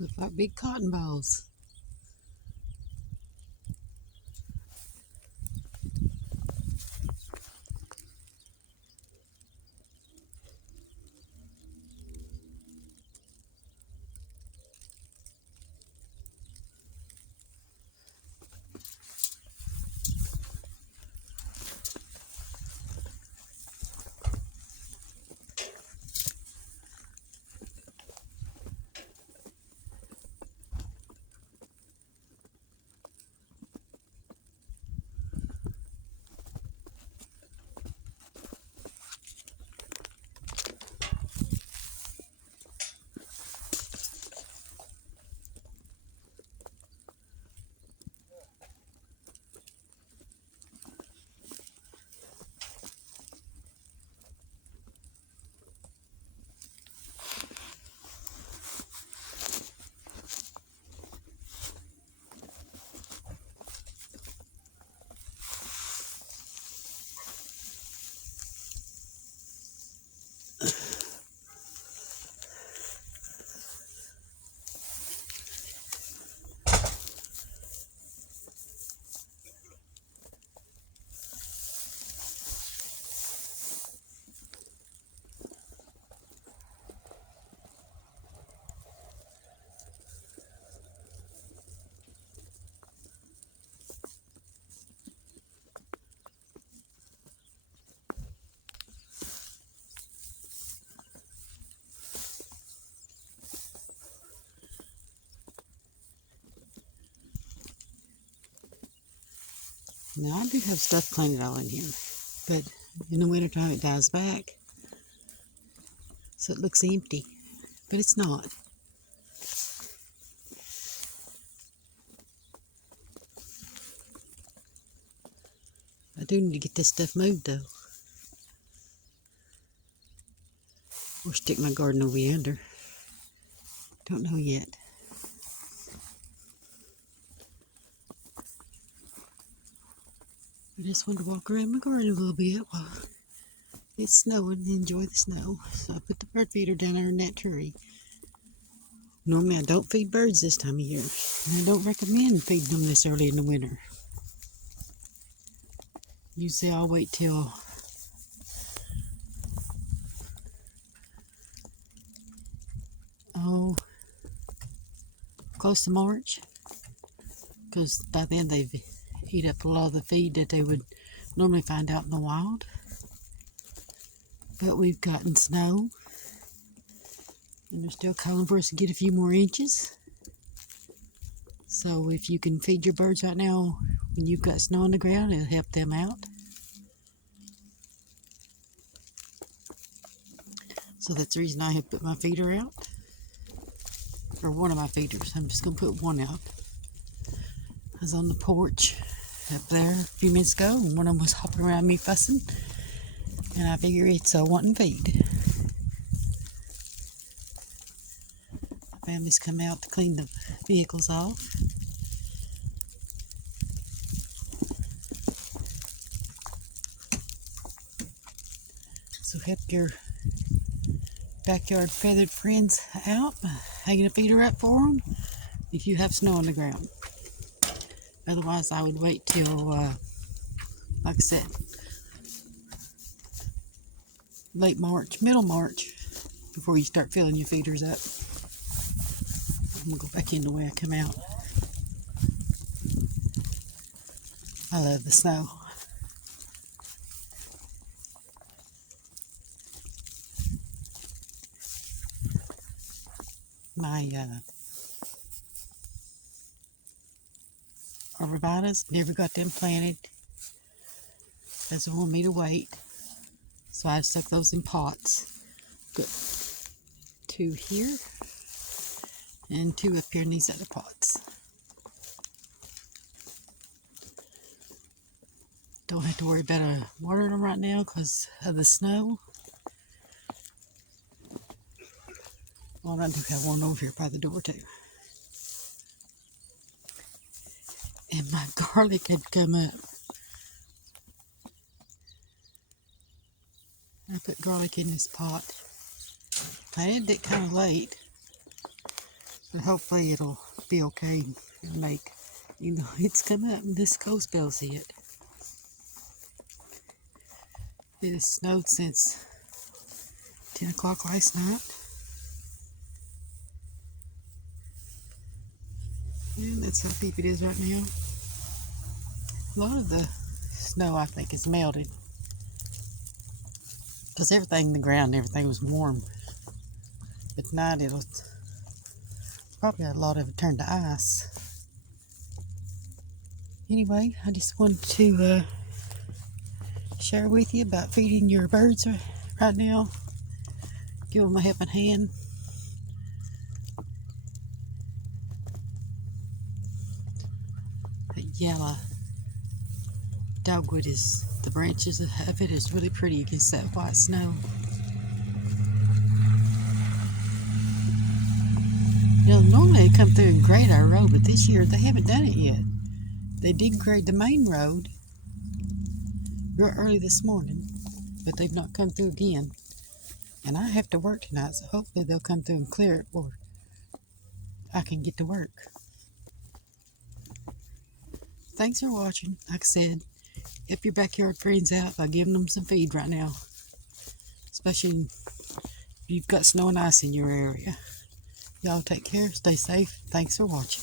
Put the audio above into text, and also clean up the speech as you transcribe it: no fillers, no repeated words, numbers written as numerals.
Look like big cotton balls. Now I do have stuff planted all in here, but in the wintertime it dies back, so it looks empty, but it's not. I do need to get this stuff moved though, or stick my garden over yonder. Don't know yet. I just want to walk around my garden a little bit while it's snowing and enjoy the snow. So I put the bird feeder down there in that tree. Normally I don't feed birds this time of year, and I don't recommend feeding them this early in the winter. Usually I'll wait till close to March, because by then they've eat up a lot of the feed that they would normally find out in the wild. But we've gotten snow, and they're still calling for us to get a few more inches. So if you can feed your birds right now when you've got snow on the ground, it'll help them out. So that's the reason I have put my feeder out, or one of my feeders. I'm just going to put one out. I was on the porch up there a few minutes ago, and one of them was hopping around me fussing, and I figure it's a wanting feed. My family's come out to clean the vehicles off. So help your backyard feathered friends out by hanging a feeder up for them if you have snow on the ground. Otherwise, I would wait till, like I said, late March, middle March, before you start filling your feeders up. I'm going to go back in the way I come out. I love the snow. My arborvitaes, never got them planted. Doesn't want me to wait. So I stuck those in pots. Got 2 here and 2 up here in these other pots. Don't have to worry about watering them right now because of the snow. Well, I do have one over here by the door too. And my garlic had come up. I put garlic in this pot. Planted it kind of late. And hopefully it'll be okay and make, it's coming up and this cold spell's hit. It has snowed since 10 o'clock last night. And that's how deep it is right now. A lot of the snow, I think, is melted. Because everything in the ground, everything was warm. But tonight it'll probably a lot of it turned to ice. Anyway, I just wanted to share with you about feeding your birds right now. Give them a helping hand. That yellow dogwood is, the branches of it is really pretty against that white snow. Normally they come through and grade our road, but this year they haven't done it yet. They did grade the main road real early this morning, but they've not come through again. And I have to work tonight, so hopefully they'll come through and clear it, or I can get to work. Thanks for watching. Like I said, help your backyard friends out by giving them some feed right now, especially if you've got snow and ice in your area. Y'all take care, stay safe. Thanks for watching.